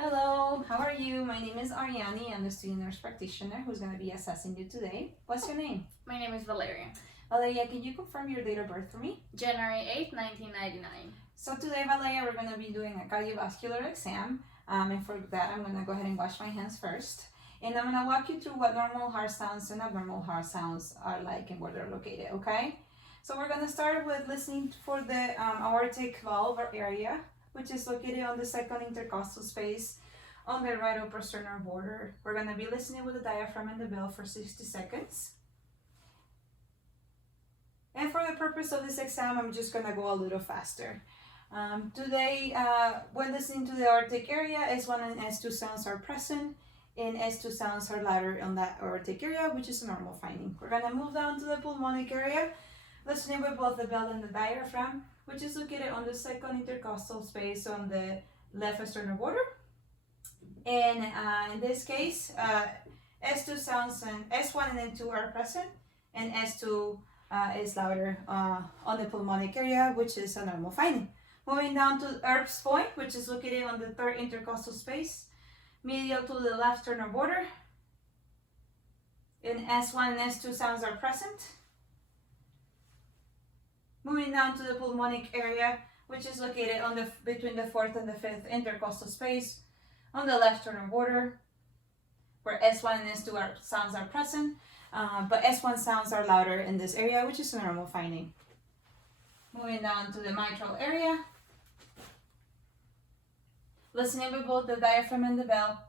Hello, how are you? My name is Ariani. I'm the student nurse practitioner who's going to be assessing you today. What's your name? My name is Valeria. Valeria, can you confirm your date of birth for me? January 8th, 1999. So today, Valeria, we're going to be doing a cardiovascular exam. And for that, I'm going to go ahead and wash my hands first. And I'm going to walk you through what normal heart sounds and abnormal heart sounds are like and where they're located, okay? So we're going to start with listening for the aortic valve or area, which is located on the second intercostal space on the right upper sternal border. We're going to be listening with the diaphragm and the bell for 60 seconds. And for the purpose of this exam, I'm just going to go a little faster. Today, when listening to the aortic area, S1 and S2 sounds are present, and S2 sounds are louder on that aortic area, which is a normal finding. We're going to move down to the pulmonic area, listening with both the bell and the diaphragm, which is located on the second intercostal space on the left sternal border. And in this case, S2 sounds and S1 and N2 are present, and S2 is louder on the pulmonic area, which is a normal finding. Moving down to Erb's point, which is located on the third intercostal space, medial to the left sternal border. And S1 and S2 sounds are present. Moving down to the pulmonic area, which is located on between the fourth and the fifth intercostal space on the left sternal border, where S1 and S2 sounds are present, but S1 sounds are louder in this area, which is a normal finding. Moving down to the mitral area, listening with both the diaphragm and the bell,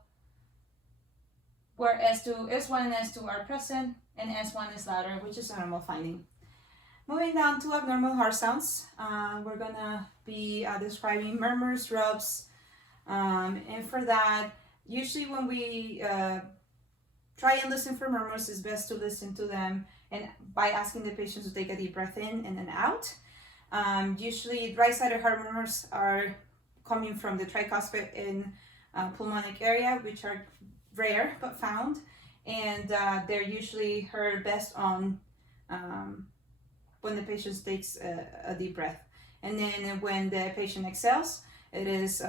where S1 and S2 are present, and S1 is louder, which is a normal finding. Moving down to abnormal heart sounds, we're gonna be describing murmurs, rubs, and for that, usually when we try and listen for murmurs, it's best to listen to them and by asking the patient to take a deep breath in and then out. Usually right-sided heart murmurs are coming from the tricuspid and pulmonic area, which are rare but found, and they're usually heard best on when the patient takes a deep breath. And then when the patient exhales, it is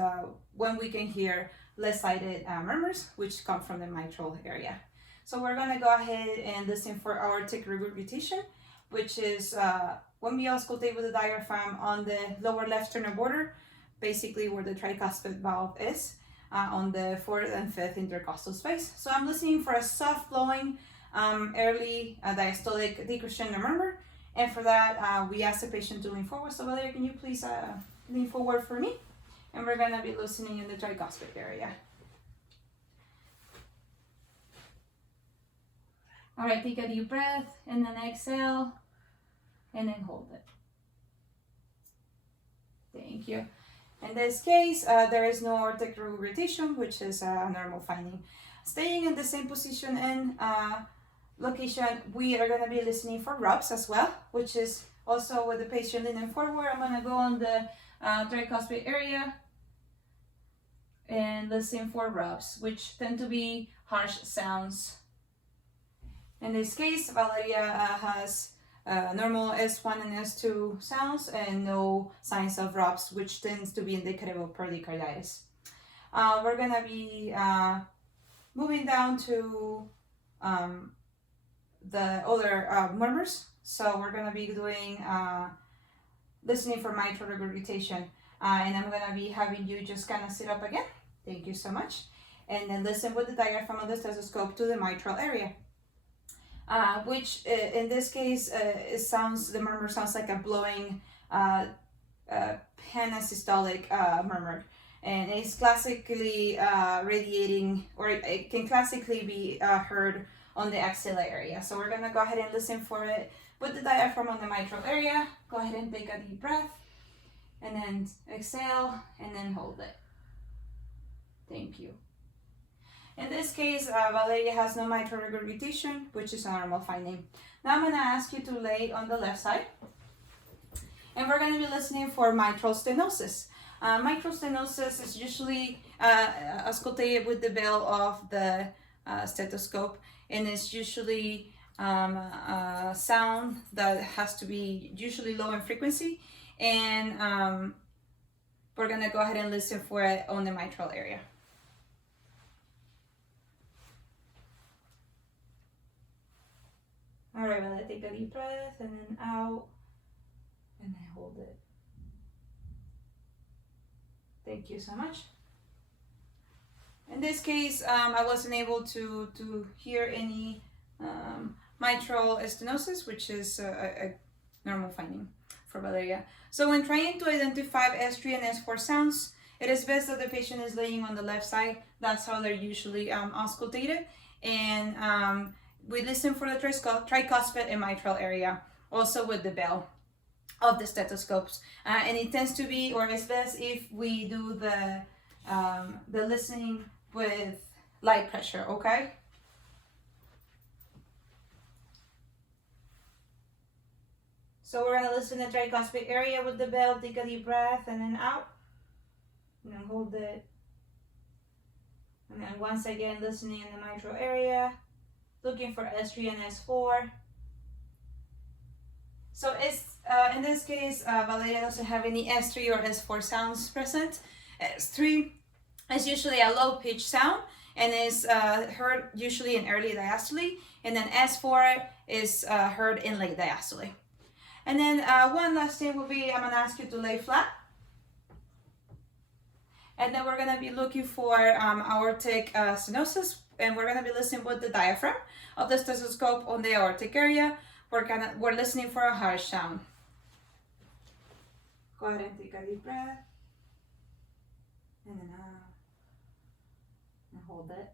when we can hear left-sided murmurs, which come from the mitral area. So we're gonna go ahead and listen for aortic regurgitation, which is when we auscultate with the diaphragm on the lower left sternal border, basically where the tricuspid valve is, on the fourth and fifth intercostal space. So I'm listening for a soft blowing, early diastolic decrescendo murmur. And for that, we ask the patient to lean forward. So Valeria, can you please lean forward for me? And we're gonna be listening in the tricuspid area. All right, take a deep breath and then exhale and then hold it. Thank you. In this case, there is no aortic regurgitation, which is a normal finding. Staying in the same position and location, we are going to be listening for rubs as well, which is also with the patient leaning forward. I'm going to go on the tricuspid area and listen for rubs, which tend to be harsh sounds. In this case, Valeria has normal S1 and S2 sounds and no signs of rubs, which tends to be indicative of pericarditis. We're going to be moving down to the other murmurs. So we're going to be doing listening for mitral regurgitation, and I'm going to be having you just kind of sit up again. Thank you so much. And then listen with the diaphragm of the stethoscope to the mitral area, which in this case, the murmur sounds like a blowing panasystolic murmur. And it's classically radiating, or it can classically be heard on the axilla area. So we're gonna go ahead and listen for it with the diaphragm on the mitral area. Go ahead and take a deep breath and then exhale and then hold it. Thank you. In this case, Valeria has no mitral regurgitation, which is a normal finding. Now I'm gonna ask you to lay on the left side, and we're gonna be listening for mitral stenosis. Mitral stenosis is usually auscultated with the bell of the stethoscope, and it's usually a sound that has to be usually low in frequency, and we're gonna go ahead and listen for it on the mitral area. All right, Valeria, take a deep breath and then out, and then hold it. Thank you so much. In this case, I wasn't able to hear any mitral stenosis, which is a normal finding for Valeria. So when trying to identify S3 and S4 sounds, it is best that the patient is laying on the left side. That's how they're usually auscultated. And we listen for the tricuspid and mitral area, also with the bell of the stethoscopes. And it tends to be, or it's best if we do the listening with light pressure, okay? So we're gonna listen to the tricuspid area with the bell, take a deep breath and then out. And then hold it. And then once again, listening in the mitral area, looking for S3 and S4. So it's, in this case, Valeria doesn't have any S3 or S4 sounds present. S3 is usually a low pitch sound and is heard usually in early diastole, and then S4 is heard in late diastole. And then one last thing will be, I'm gonna ask you to lay flat. And then we're gonna be looking for aortic stenosis, and we're gonna be listening with the diaphragm of the stethoscope on the aortic area. We're listening for a harsh sound. Go ahead and take a deep breath. And then out. And hold it.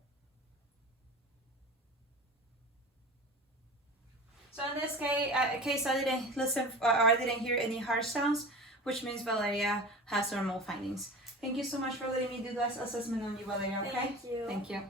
So in this case, I didn't listen or I didn't hear any harsh sounds, which means Valeria has normal findings. Thank you so much for letting me do this assessment on you, Valeria, okay? Thank you. Thank you.